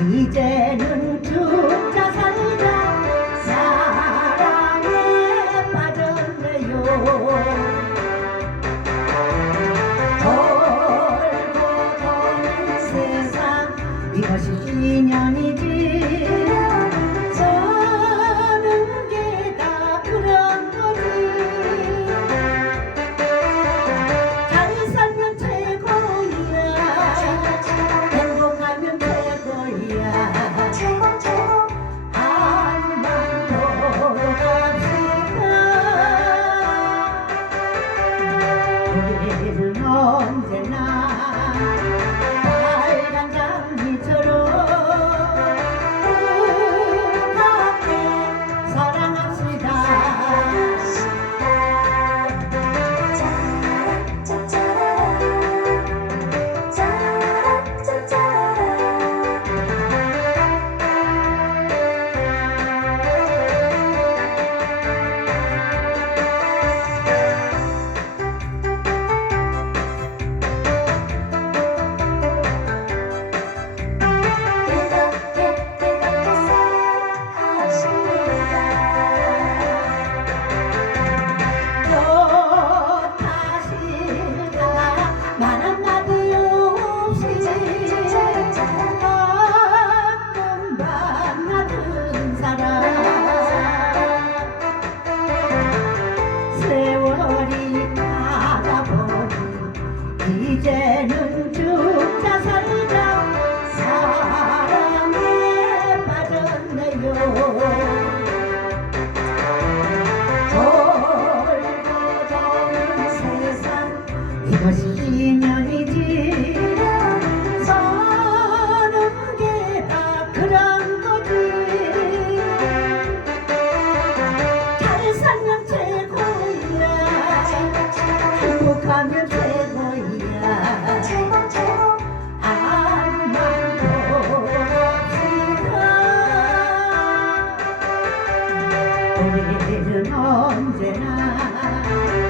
이제는 on 이제는 죽자 살자. 사랑에 빠졌네요. 돌고 도는 세상 이것이 우리는 언제나